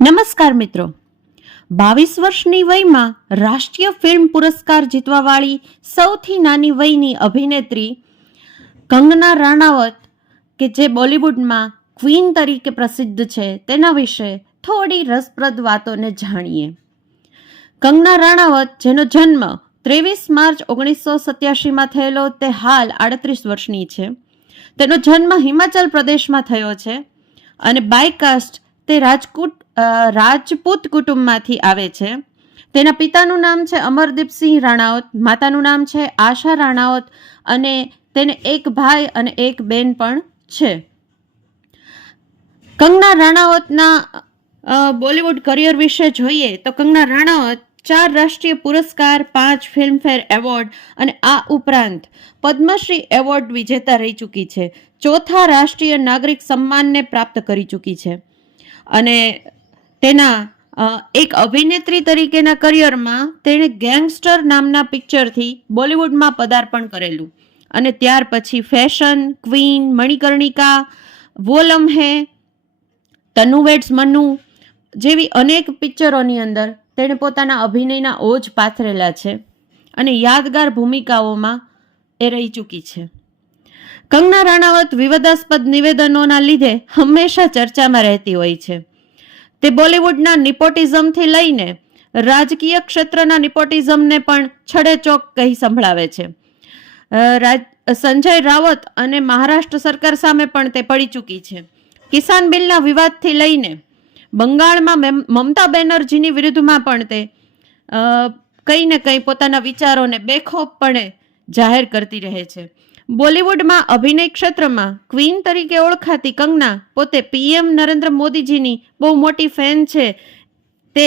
નમસ્કાર મિત્રો. બાવીસ વર્ષની વયમાં રાષ્ટ્રીય ફિલ્મ પુરસ્કાર જીતવાવાળી સૌથી નાની વયની અભિનેત્રી કંગના રાણાવત, કે જે બોલિવૂડમાં ક્વીન તરીકે પ્રસિદ્ધ છે, તેના વિશે થોડી રસપ્રદ વાતોને જાણીએ. કંગના રાણાવત, જેનો જન્મ ત્રેવીસ માર્ચ ઓગણીસો સત્યાસીમાં થયેલો, તે હાલ આડત્રીસ વર્ષની છે. તેનો જન્મ હિમાચલ પ્રદેશમાં થયો છે અને બાયકાસ્ટ તે રાજકૂટ રાજપૂત કુટુંબમાંથી આવે છે. તેના પિતાનું નામ છે અમરદીપસિંહ રાણાવત, માતાનું નામ છે આશા રાણાવત અને તેને એક ભાઈ અને એક બેન પણ છે. કંગના રાણાવતના બોલિવૂડ કરિયર વિશે જોઈએ તો કંગના રાણાવત ચાર રાષ્ટ્રીય પુરસ્કાર, પાંચ ફિલ્મફેર એવોર્ડ અને આ ઉપરાંત પદ્મશ્રી એવોર્ડ વિજેતા રહી ચૂકી છે. ચોથા રાષ્ટ્રીય નાગરિક સન્માનને પ્રાપ્ત કરી ચૂકી છે. અને તેના એક અભિનેત્રી તરીકેના કરિયરમાં તેણે ગેંગસ્ટર નામના પિક્ચરથી બોલિવૂડમાં પદાર્પણ કરેલું. અને ત્યાર પછી ફેશન, ક્વીન, મણિકર્ણિકા વોલમ હે તનુ વેટ્સ મનુ જેવી અનેક પિક્ચરોની અંદર તેણે પોતાના અભિનયના ઓજ પાથરેલા છે અને યાદગાર ભૂમિકાઓમાં એ રહી ચૂકી છે. કંગના રાણાવત વિવાદાસ્પદ નિવેદનોના લીધે હંમેશા ચર્ચામાં રહેતી હોય છે. તે બોલિવૂડના નિપોટિઝમથી લઈને રાજકીય ક્ષેત્રના નિપોટિઝમને પણ છડેચોક કહી સંભળાવે છે. રાજ, સંજય રાવત અને મહારાષ્ટ્ર સરકાર સામે પણ તે પડી ચૂકી છે. કિસાન બિલના વિવાદથી લઈને બંગાળમાં મેમ- મમતા બેનર્જીની વિરુદ્ધમાં પણ તે કંઈ ને કંઈ પોતાના વિચારોને બેખોફપણે જાહેર કરતી રહે છે. બોલિવૂડમાં અભિનય ક્ષેત્રમાં ક્વીન તરીકે ઓળખાતી કંગના પોતે પીએમ નરેન્દ્ર મોદીજીની બહુ મોટી ફેન છે તે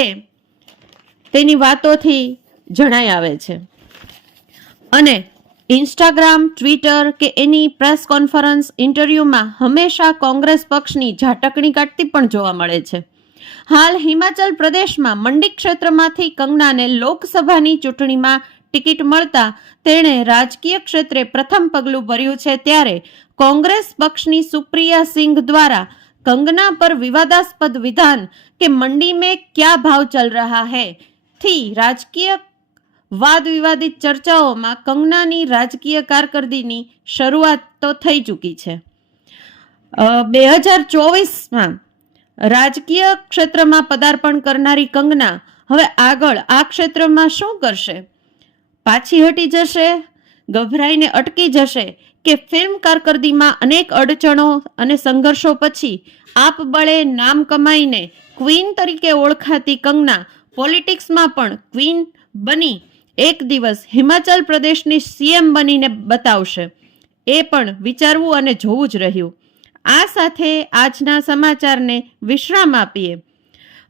તેની વાતોથી જણાઈ આવે છે. અને ઇન્સ્ટાગ્રામ, ટ્વિટર કે એની પ્રેસ કોન્ફરન્સ, ઇન્ટરવ્યૂમાં હંમેશા કોંગ્રેસ પક્ષની ઝાટકણી કાઢતી પણ જોવા મળે છે. હાલ હિમાચલ પ્રદેશમાં મંડી ક્ષેત્રમાંથી કંગનાને લોકસભાની ચૂંટણીમાં ટિકિટ મળતા તેણે રાજકીય ક્ષેત્રે પ્રથમ પગલું ભર્યું છે ત્યારે કોંગ્રેસ પક્ષની સુપ્રિયા સિંઘ દ્વારા કંગના પર વિવાદાસ્પદ વિધાન કે મંડી મેં ક્યા ભાવ ચલ રહા હૈ? થી રાજકીય વાદ વિવાદિત ચર્ચાઓમાં કંગનાની રાજકીય કારકિર્દીની શરૂઆત તો થઈ ચૂકી છે. બે હજાર ચોવીસમાં રાજકીય ક્ષેત્રમાં પદાર્પણ કરનારી કંગના હવે આગળ આ ક્ષેત્રમાં શું કરશે? પાછી હટી જશે, ગભરાઈને અટકી જશે કે ફિલ્મ કારકિર્દીમાં અનેક અડચણો અને સંઘર્ષો પછી આપબળે નામ કમાઈને ક્વીન તરીકે ઓળખાતી કંગના પોલિટિક્સમાં પણ ક્વીન બની એક દિવસ હિમાચલ પ્રદેશની સીએમ બનીને બતાવશે. એ પણ વિચારવું અને જોવું જ રહ્યું. આ સાથે આજના સમાચારને વિશ્રામ આપીએ.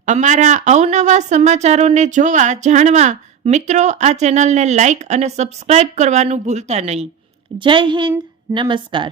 અમારા અવનવા સમાચારોને જોવા, જાણવા મિત્રો આ ચેનલને લાઇક અને સબસ્ક્રાઇબ કરવાનું ભૂલતા નહીં. જય હિન્દ નમસ્કાર.